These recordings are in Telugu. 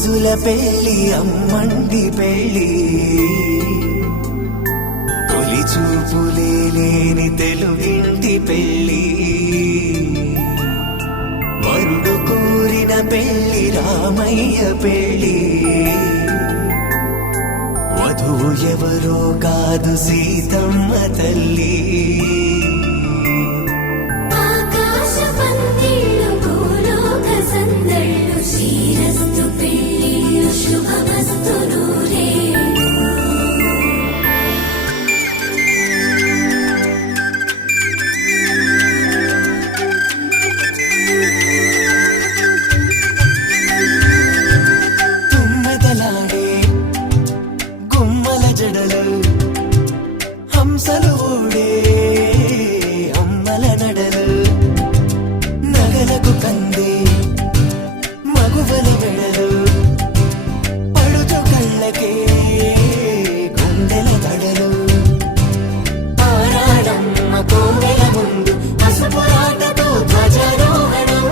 రోజుల పెళ్లి అమ్మండి పెళ్లి తొలి చూపులే లేని తెలుగింటి పెళ్లి వరుడు కోరిన పెళ్లి రామయ్య పెళ్లి వధువు ఎవరో కాదు సీతమ్మ తల్లి శ్రీరస్తు పెళ్ళిళ్ళు శుభమస్తు నూరే తుమ్మెదలాడే గుమ్మల జడలు హంసలు ఊడే అమ్మల నడలు నగలకు కందే మగువల వెడలు పడుచు కళ్ళకే గుండెల తడలు ఆరాడమ్మ కోవెల ముందు పసుపురాటతో ధ్వజారోహణం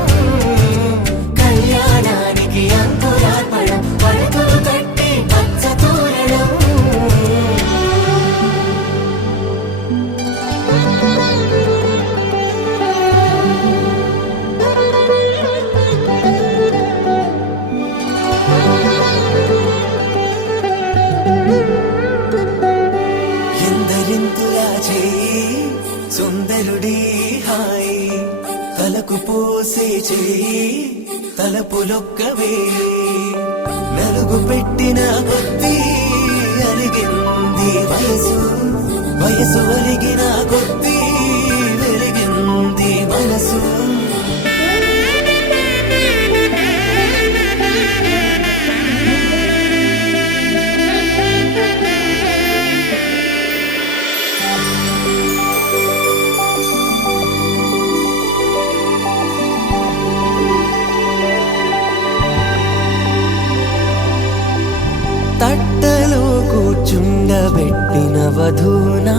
కళ్యాణానికి అంకురార్పణం పడకలు కట్టి పచ్చ తోరణం ఎందరింతులా చేయి సుందరుడి హాయి తలకు పోసే చేయి తలపులొక్కవే నలుగు పెట్టిన కొద్దీ అలిగింది వయసు వయసు ఒలిగిన కొద్దీ వెలిగింది మనసు తట్టలో కూర్చుండబెట్టిన వధూనా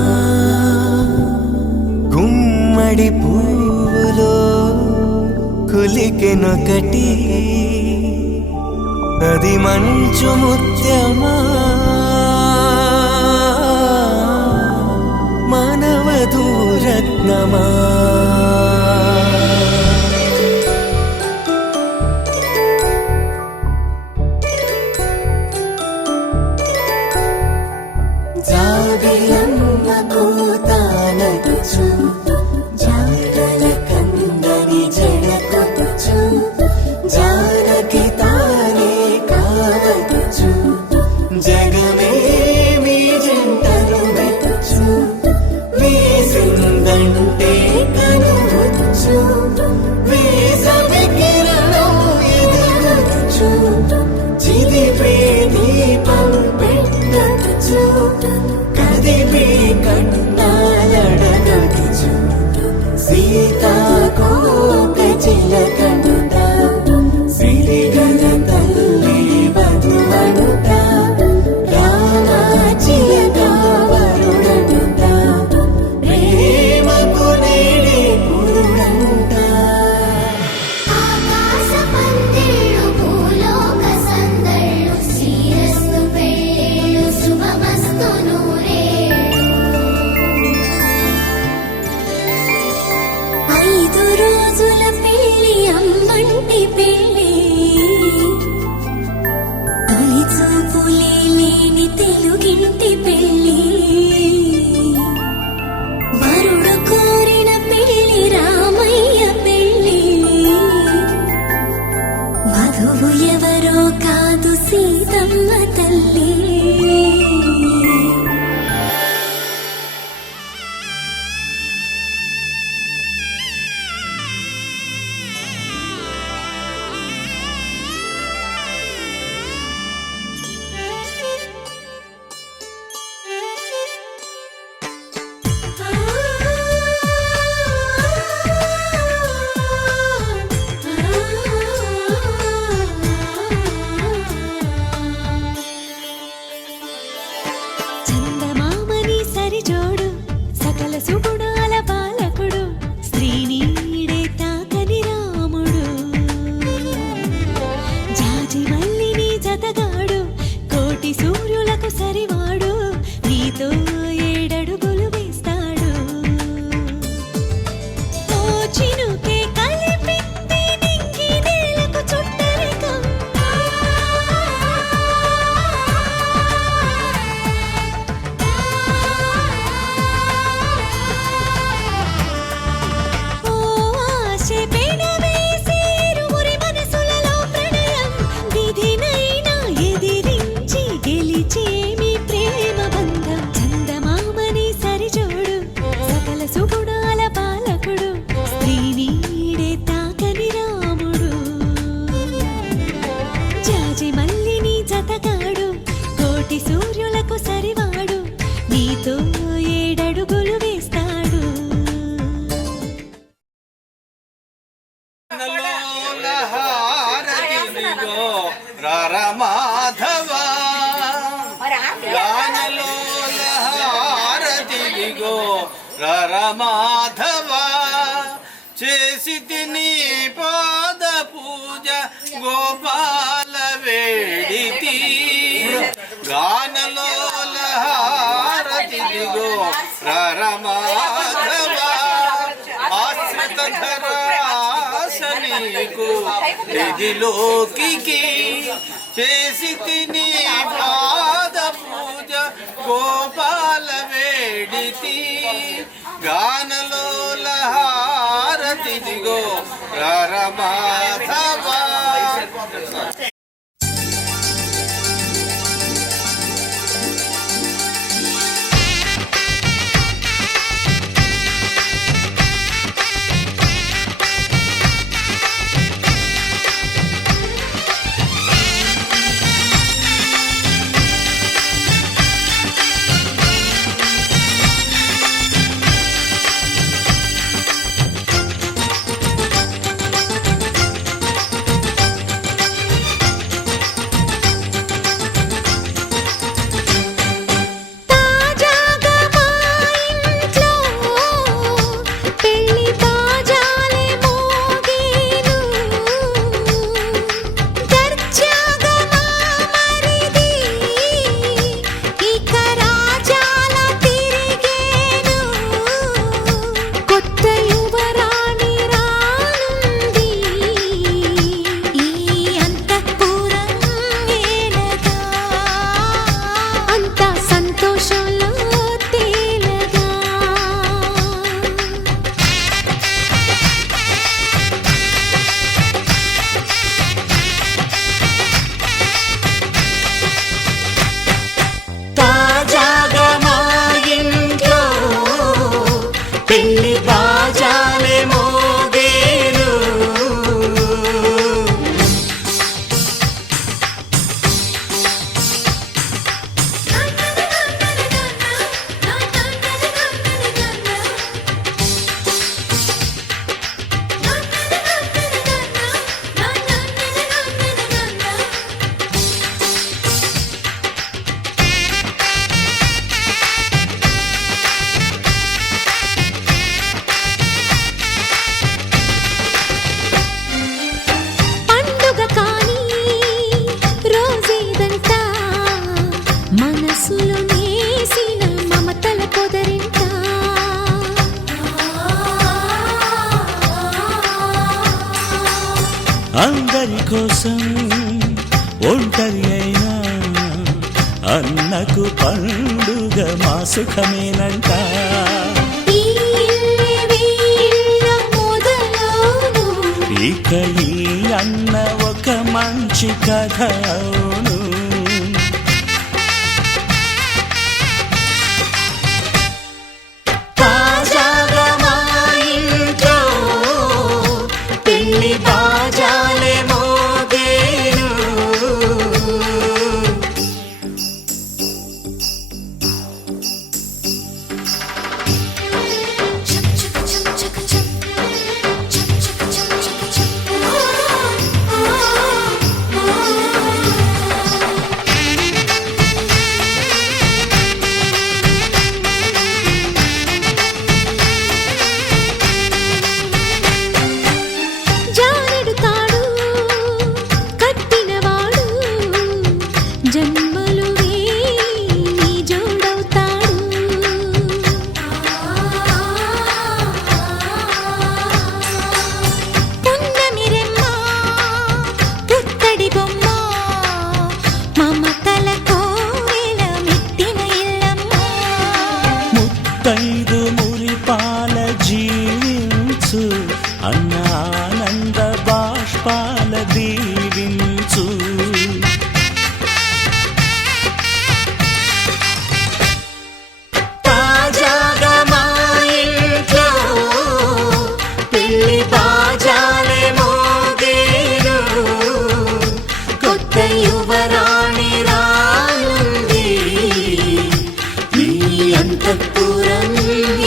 గుమ్మడి పువ్వులో కులికెనొకటి అది మంచు ముత్యమా మానవధూరత్నమా జాబిలమ్మ కూతానడుచు జాడల కందని జడకొడుచు జానకి తానే కావడుచు జగమే మీ జంటను వెతుచు వేసిందంటే కనువచ్చు వేసవి కిరణం ఎదుగుచు చిదిపే దీపం పెట్టచ్చు కదిపే కన్నాలడగచ్చు సీతాకోక చిలకనుట సిరిగల తల్లి వధువనుట రామాచిలక వరుడనుట ప్రేమకు నేడే పురుడంట ఆకాశ పందిళ్ళు భూలోక సందళ్ళు శ్రీరస్తు పెళ్ళిళ్ళు శుభమస్తు నూరే 5 రోజుల పెళ్ళి అమ్మంటి పెళ్ళి తొలి చూపులే లేని తెలుగింటి పెళ్ళి వరుడు కోరిన పెళ్ళి రామయ్య పెళ్ళి వధువు ఎవరో కాదు సీతమ్మ తల్లి ఇదిగో రమాధవ గానలోల హారతిదిగో రమాధవ చేసి తిని పాద పూజ గోపాల వేడితి గానలోల హారతిదిగో రమాధవ ఆశ్రిత ధరాసనీకు నిధిలోకి చేసి తిని పాద పూజ గోపాల వేడితి గానలోల హారతిదిగో రమాధవ. అందరి కోసం ఒంటరి అయినా అన్నకు పండుగ మా సుఖమేనంట. ఇక ఈ అన్న ఒక మంచి కథ అవును. తాజాగా మా ఇంట్లో పెళ్లి బాజాలే మోగేను. ముత్తైదు మురిపాల జీవించు అన్న ఆనంద బాష్పాల దీవించు. తాజాగా మా ఇంట్లో పెళ్లి బాజాలే మోగేను. కొత్త యువరాణి రానుంది ఈ అంతఃపురం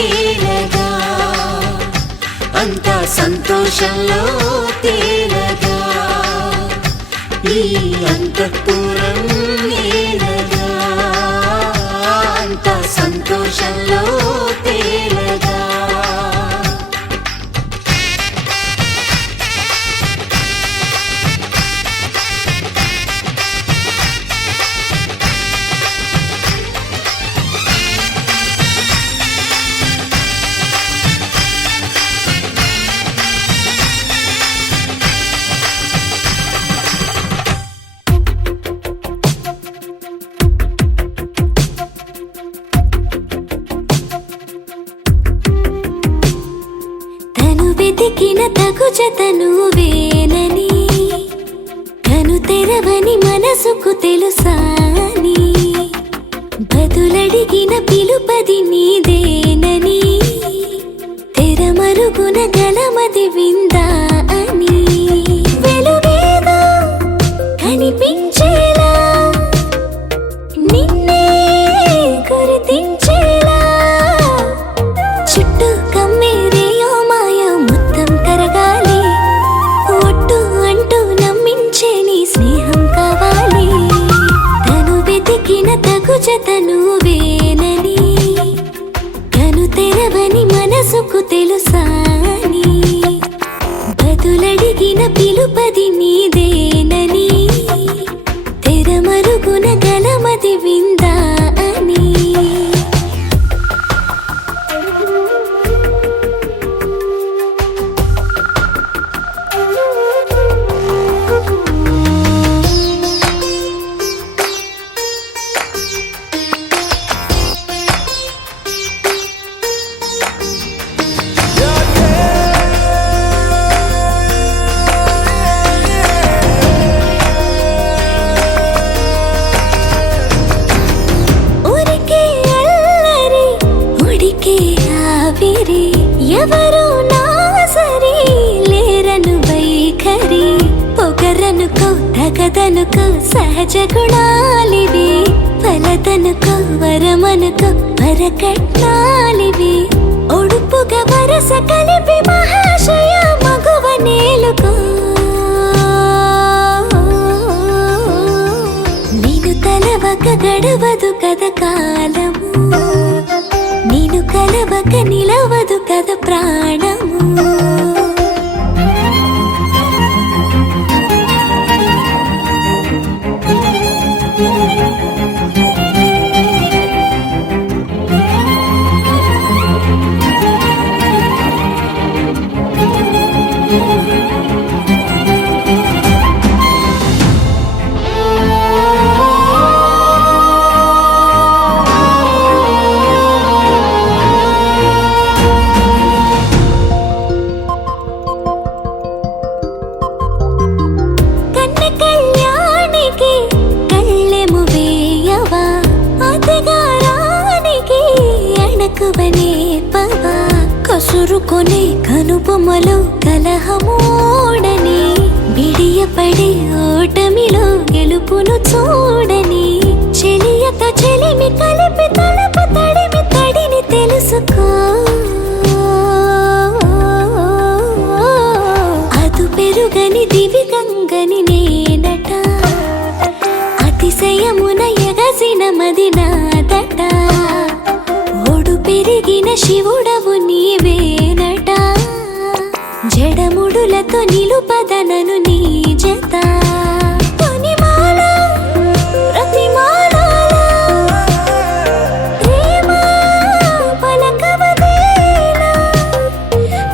ఏలగా. అంతా సంతోషంలో తేలగా ఈ అంతఃపురం ఏలగా అంత సంతోషంలో తేలగా వెతికిన తగు జతను వేనని కను తెరవని మనసుకు తెలుసాని బదులడిగిన పిలుపది నీదేనని తెరమరుగున గలమది విందా అని వెలుగేదో కనిపించేలా నిన్నే గుర్తించేలా చుట్టూ కమ్మేరేయో మాయ మొత్తం కరగాలి ఒట్టు అంటూ నమ్మించే నీ స్నేహం కావాలి తను వెతికిన తగు జతను వేనని కను తెరవని మనసుకు తెలుసాని బదులడిగిన పిలుపది నీదేనని తెరమరుగున గలమది విందా అని ఎవరు నా సరి లేరను వైఖరి పొగరనుకో తగదనుకో సహజ గుణాలివి ఫలదనుకో వరమనుకో వరకట్నాలివి ఒడుపుగా వరస కలిపి మహాశయ మగువ నేలుకో నేను తలవక గడవదు కథ కాలము నేను కలవక నిలవదు కథ ప్రాణము కసురుకొనే కనుబొమ్మలో కలహమూడని బిడియపడే ఓటమిలో గెలుపును చూడని చెలియతో చెలిమి కలిపి తలపు తడిమి తడిని తెలుసుకో అదు పెరుగని దివి గంగని నేనట అతిశయమున ఎగసిన మది నాదట ఓడు పెరిగిన శివుడవు నీవేనట జడముడులతో నిలుపదనను నీ జత తొనిమాల ప్రతిమాల ప్రేమ పలకవదేలా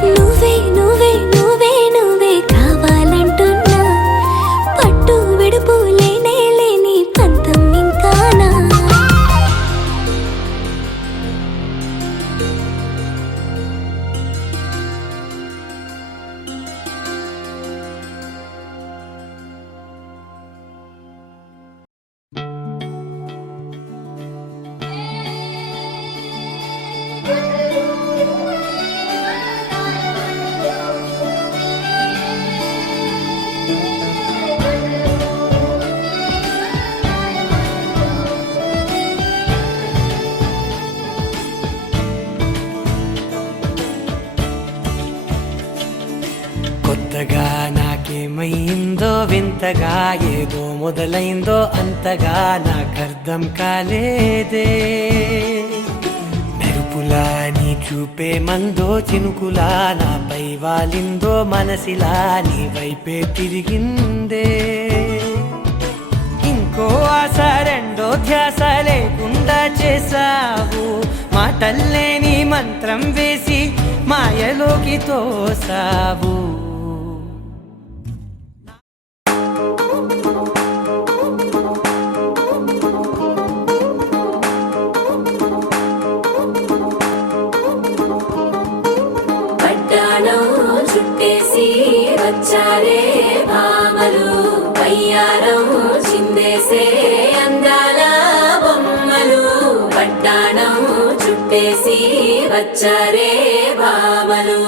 నువ్వే నువ్వే నువ్వే నువ్వే కావాలంటున్నా పట్టు విడుపు లేనే లేని పంతం ఇంకానా కొత్తగా నాకేం ఏమైందో వింతగా ఏదో మొదలైందో అంతగా నాకర్థం కాలేదే మెరుపులా నీ చూపే మందో చినుకులా నాపై వాలిందో మనసిలా నీ వైపే తిరిగిందే ఇంకో ఆశ రెండో ధ్యాస లేకుండా చేసావు మాటల్లే నీ మంత్రం వేసి మాయలోకి తోసావు పట్టాణం చుట్టేసి వచ్చారే భామలు పయ్యారం చిందేసే అందాల బొమ్మలు పట్టాణం చుట్టేసి వచ్చారే భామలు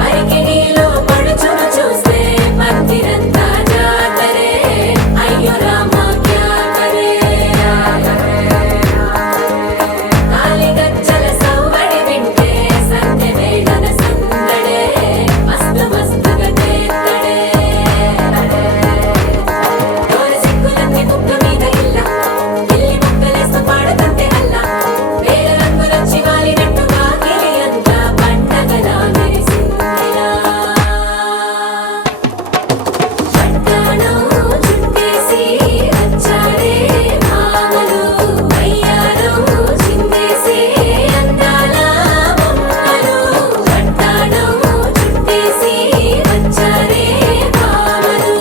పరికిణీలో పడుచును చూస్తే మందిరంతా జాతరే అయ్యో రామా క్యా కరే కాలిగజ్జల సవ్వడి వింటే సంధ్య వేళన సందడే మస్తు మస్తుగా చేస్తడే తోరి సిక్కులన్నీ ముక్క మీద ఇల్ల ఇల్లి ముక్కలేస్తూ పాడుతుంటే అల్లా వేల రంగులొచ్చి వాలినట్టుగా గిలి అంతా పండగలా మెరిసిందిలా పట్టాణం చుట్టేసి వచ్చారే భామలు పయ్యారం చిందేసే అందాల బొమ్మలు పట్టాణం చుట్టేసి వచ్చారే భామలు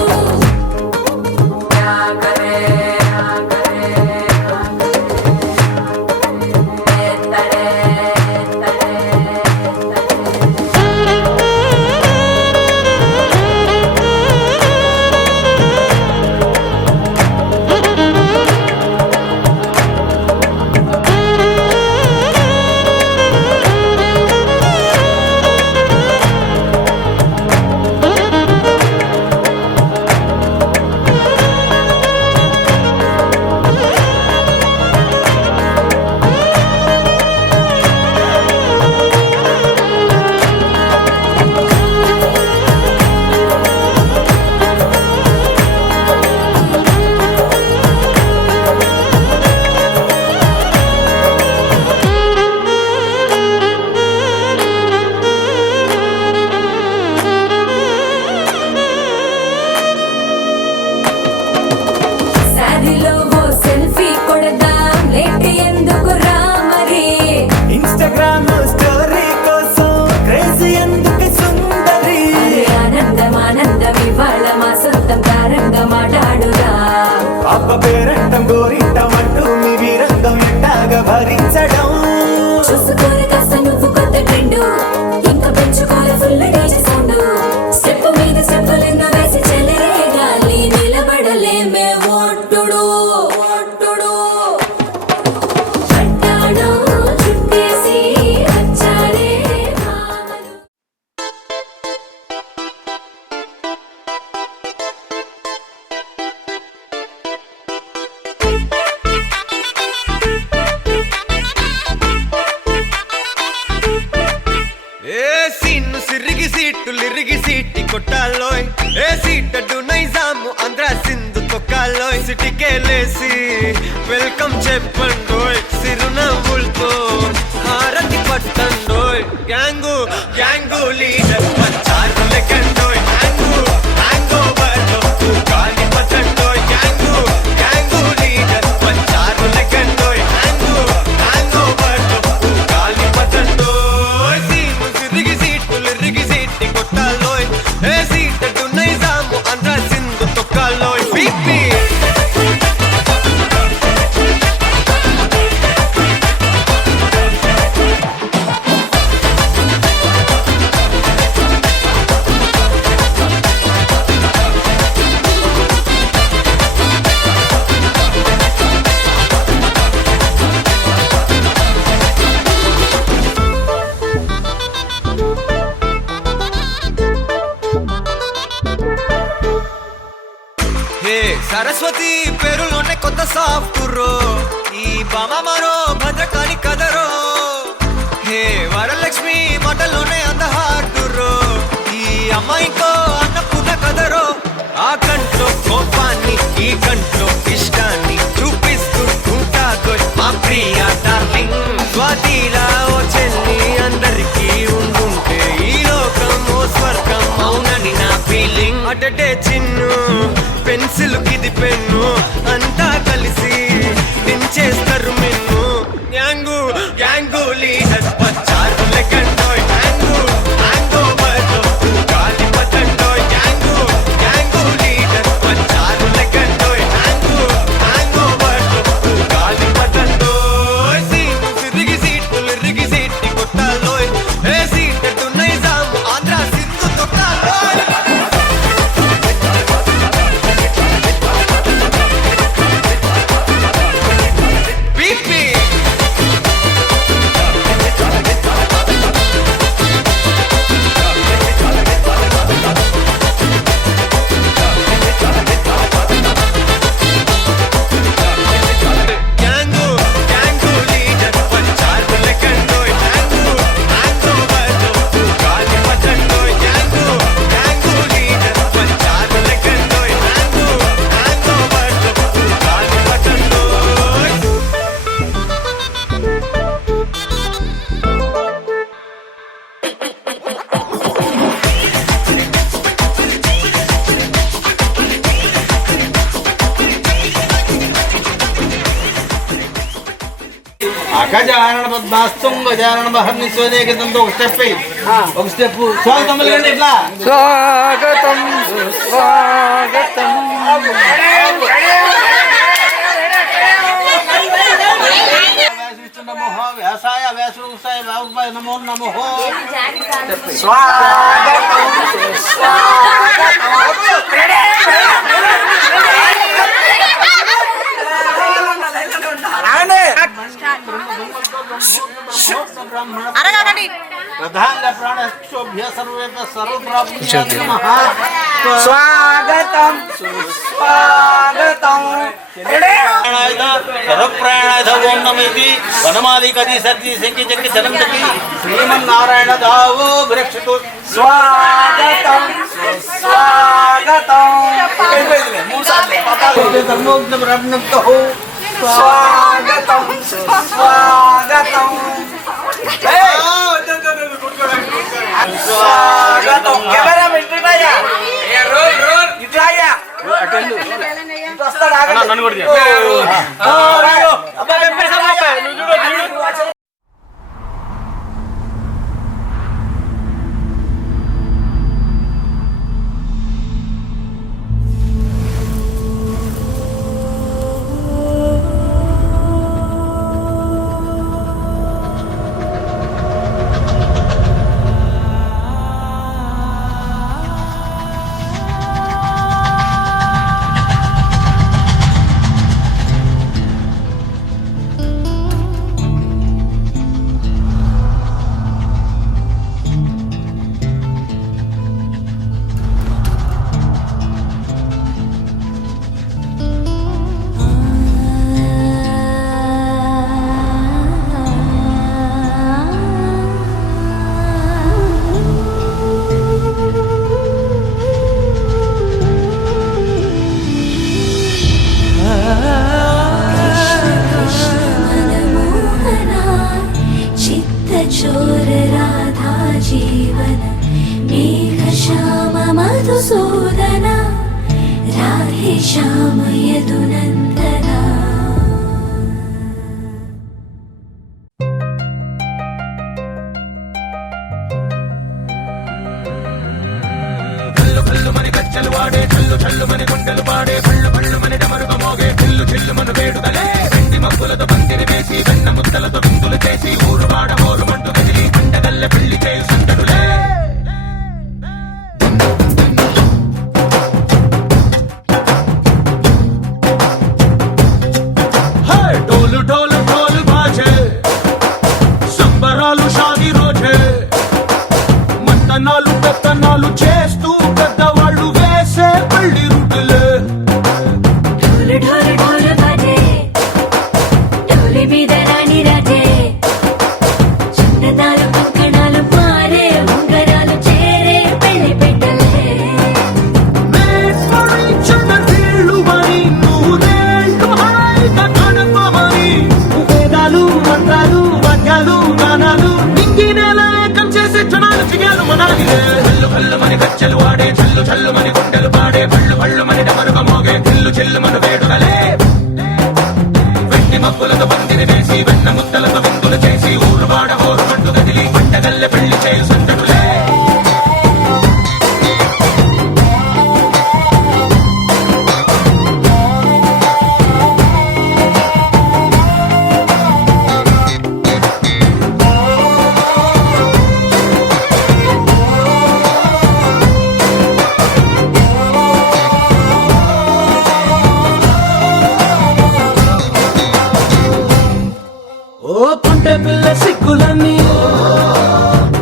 శారీలో ఓ సెల్ఫీ కొడదాం లేట్ ఎందుకు రా మరి ఇన్స్టాగ్రామ్ స్టోరీ కోసం క్రేజీ ఎందుకు సుందరి ఆనందం ఆనందం ఇవాళ మా సొంతం ప్రారంగా మాట్లాడురా అబ్బ పేరంటం గోరింటం అంటూ మీ వీరంగం ఎట్టాగా భరించడం చూసుకోరు కాస్త నువ్వు కొత్త ట్రెండ్ ఇంకా పెంచుకోరు ఫుల్ డీజే సౌండ్ స్టెప్ మీద స్టెప్పులెన్నో వేసి చెలరే గాలి నిలబడలేమే ఒట్టుడు ఒట్టుడు పట్టాణం చుట్టేసి వచ్చారే భామలు ఏ సీన్ను సిరిగి సీట్లు ఇరిగి సీటి కొట్టాలోయ్ ఏ సీటడు నైజాము ఆంధ్ర సింధు తొక్కాలోయ్ సిటీకేలేసి వెల్కమ్ చెప్పండోయ్ సిరునవ్వులతో హారతి పట్టండోయ్ గ్యాంగు గ్యాంగు లీడర్ పంచారు లెక్కండోయ్ హ్యాంగు హ్యాంగ్ ఓవర్లో గాలి పట్టండోయ్ గ్యాంగు గ్యాంగు లీడర్ పంచారు లెక్కండోయ్ హ్యాంగు హ్యాంగ్ ఓవర్లో గాలి పట్టండోయ్ సీను సిరిగి సీట్లు ఇరిగి సీటి కొట్టాలోయ్ ఏ సీటడు నైజాము ఆంధ్ర సింధు తొక్కాలోయ్ బీపీ సరస్వతి పేరులోనే కొత్త సాఫ్ట్రో ఈ బామ మరో భద్రకాళి కదరో హే వరలక్ష్మి మాటలోనే అంత హార్టురో ఈ అమ్మాయికో అన్నపూర్ణ కదరో ఆ కంట్లో కోపాన్ని ఈ కంట్లో ఇష్టాన్ని చూపిస్తూ ఉంటాదో మా ప్రియ డార్లింగ్ స్వాతిలా ఓ చెల్లి అందరికీ ఉండుంటే ఈ లోకం ఓ స్వర్గం అవునని నా ఫీలింగ్ అటటే చిన్ను పెన్సిల్ కిది పెన్ను అంతా కలిసి దించేస్తారు మెన్ను గ్యాంగు గ్యాంగు లీడర్ వచ్చారు లెక్కండోయ్ గ్యాంగు గ్యాంగు బర్లో గాలి పతండోయ్ గ్యాంగు గ్యాంగు లీడర్ వచ్చారు లెక్కండోయ్ గ్యాంగు గ్యాంగు బర్లో గాలి పతండోయ్ సీటు సిరిగి సీట్టి కొట్టాలోయ్ ఏ సీటు నైజాము ఆంధ్ర సింధు తొక్కాలోయ్ పీపీ గ్యాంగు గ్యాంగు లీడర్ వచ్చారు లెక్కండోయ్ గ్యాంగు గ్యాంగు బర్లో గాలి పతండోయ్ గ్యాంగు గ్యాంగు లీడర్ వచ్చారు లెక్కండోయ్ గ్యాంగు గ్యాంగు బర్లో గాలి పతండోయ్ అఖజానన పద్మాస్తం గజానన బహర్ని స్వదేగతంతో ఒక స్టెప్ ఒక స్టెప్ స్వాగతం పలకండి ఇట్లా స్వాగతం స్వాగతం నమః వ్యాసాయ వ్యాసరూపాయ వ్యాపాయ నమో నమః ప్రధాన ప్రాణోభ్య సర్వేభ్య సర్వప్రాప్తి నమః స్వాగతం స్వాగతం సర్వప్రాణాయ ఓం నమేతి వనమాలి కది సర్ది శంకి చక్కి చలంతకి శ్రీమన్నారాయణ దావో వృక్షతు స్వాగతం స్వాగతం ధర్మోగ్న బ్రహ్మణంతో స్వాగతం స్వాగతం స్వాగతం కెమెరా ఇట్రాయా ఇట్రాయా వస్తాడు నన్ను కూడా చిత్తచోర రాధా జీవన మేఘ శ్యామ మధుసూదన రాధే శ్యామ యదునందన ढोल ढोल ढोल बाजे సంబరాలు షాది రోజే మంతనాలు పెత్తనాలు చేస్తూ పెద్దవాళ్ళు వేసే పల్లి రుడ్లే ढोल ढोल చల్లు చల్లు మని గుండెలు పాడే పళ్ళు పళ్ళు మని డమరుగ మోగే చిల్లు చిల్లు మన వేడుకలే వెండి మబ్బులతో పందిరి వేసి వెన్న ముద్దలతో విందులు చేసి ఊరు వాడ హోరు మంటు గదిలి పంటగల్లె పెళ్లి చేయు సంతటులే ఓ పుంటె పిల్ల సిక్కులన్నీ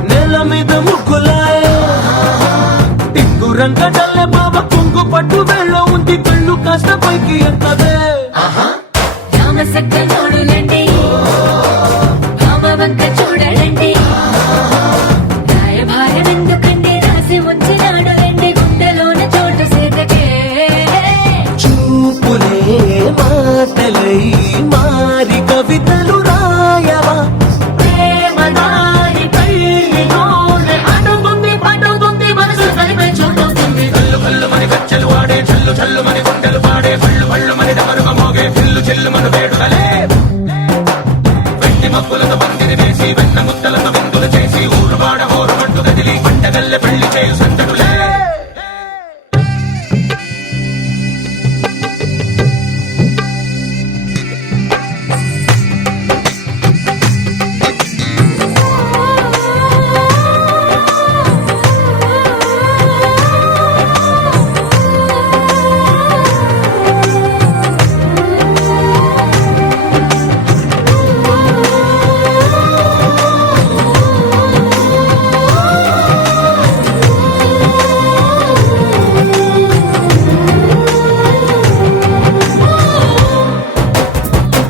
నెల మీద ముగ్గులాయ టింగు రంగడల్లె బాబా కుంగు పట్టు వెళ్ళ ఉంది కళ్ళు కాస్త పైకి ఎక్కదే రామసక్క నోడులండి రామవంక చూడలండి రాయభారం ఎందుకండి రాసి ఉంచినాడు రండి గుండెలోన చోటు సేతకే చూపులే మాటలై మారి కవితలు రాయవా ప్రేమ దారి పల్లిలోనే అడుగుంది పడుగుంది మనసు కలిపే చోటవుతుంది చల్లు కల్లు మని గజ్జలు వాడే చల్లు చల్లు మని గుండెలు పాడే పళ్ళు పళ్ళు మని డమరుగ మోగే చిల్లు చిల్లు మన వేడుకలే వెండి మబ్బులతో పందిరి వేసి వెన్న ముద్దలతో విందులు చేసి ఊరు వాడ హోరు మంటు గదిలి పంటగల్లె పెళ్లి చేయు సంతటులే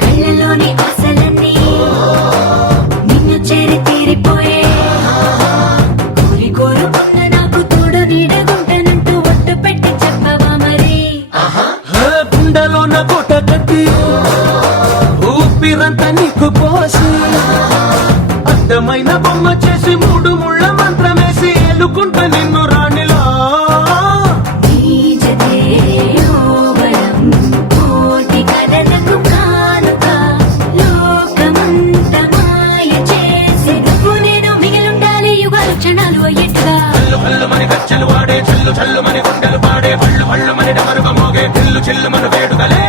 కళ్ళలోని ఆశలన్నీ నిన్ను చేరి తీరిపోయే కోరి కోరుకున్న నాకు తోడు నీడగుంటనంటూ ఒట్టు పెట్టి చెప్పవా మరి గుండెలోన కోట కట్టి ఊపిరంతా నీకు పోసి అందమైన బొమ్మ చేసి మూడు ముళ్ళ మంత్రమేసి ఎలుకుంట నిన్ను రాణిలా నీజతే ఓవరం కోటి కలలకు కానుక లోకమంత మాయ చేసి నువ్వు నేను మిగిలుండాలి యుగాలు క్షణాలు అయ్యేట్టుగా చల్లు కల్లు మని గజ్జలు వాడే చల్లు చల్లు మని గుండెలు పాడే పళ్ళు పళ్ళు మని డమరుగ మోగే చిల్లు చిల్లు మన వేడుకలే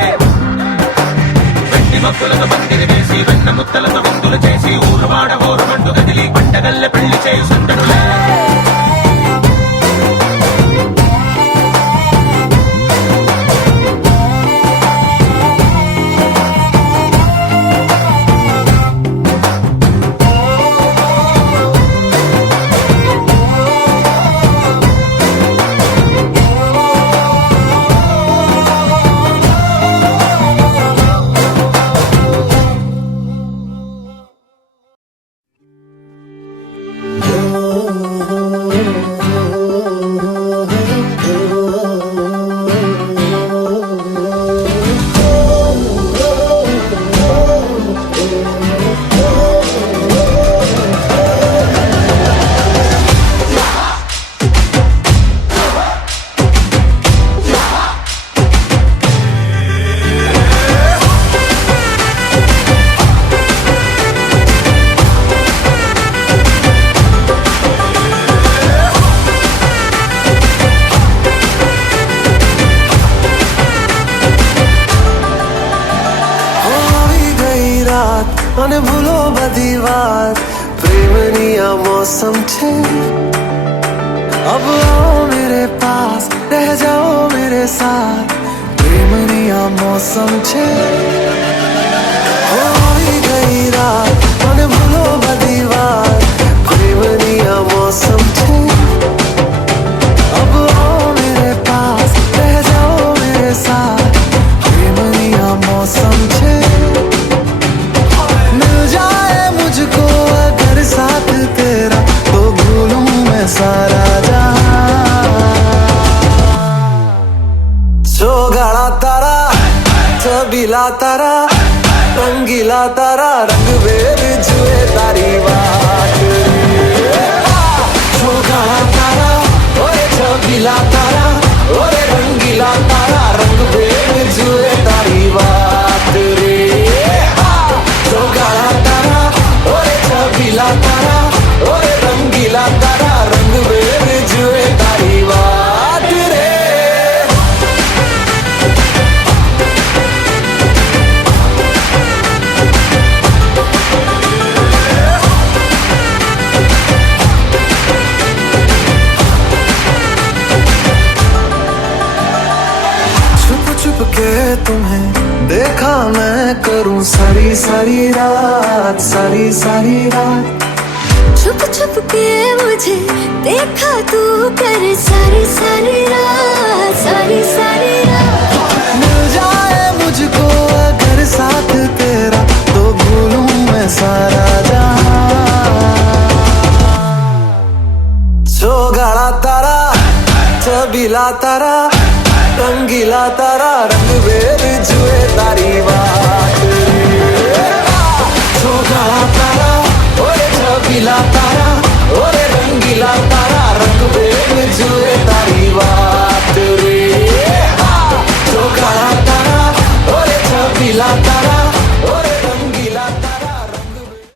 వెండి మబ్బులతో పందిరి వేసి వెన్న ముద్దలతో విందులు చేసి ఊరు వాడ హోరు మంటు గదిలి పంటగల్లె పెళ్లి చేయు సంతటులే અને ભૂલો બધી વાત પ્રેમની આ મૌસમ છે अब आओ मेरे पास रह जाओ मेरे साथ प्रेमनी आ मौसम छे होई गई रात મને ભૂલો બધી વાત પ્રેમની આ मौसम छे अब आओ मेरे पास रह जाओ मेरे साथ प्रेमनी आ मौसम छे मिल जाए मुझको अगर साथ तेरा तो भूलूं मैं सारा गाड़ा तारा छबीला तारा रंगीला तारा रंग बेर जुए तारी बात गाड़ा तारा ओए छबीला छबीला तारा ओरे रंगीला तारा रंग बेर जुए तारी बात रे जो गाला तारा ओरे छबीला तारा ओरे रंगीला तारा रंग बेर जुए तारी बात रे छुप छुप के तुम्हें देखा मैं करूं सारी सारी रात सारी सारी रात छुप छुप के मुझे देखा तू कर सारी सारी रात सारी सारी रात मिल जाए मुझको अगर साथ तेरा तो भूलूं मैं सारा जहां जो गाला तारा छबीला तारा रंगीला तारा रंग बेर जुए तारी बात रे जो गाला तारा ओए छबीला तारा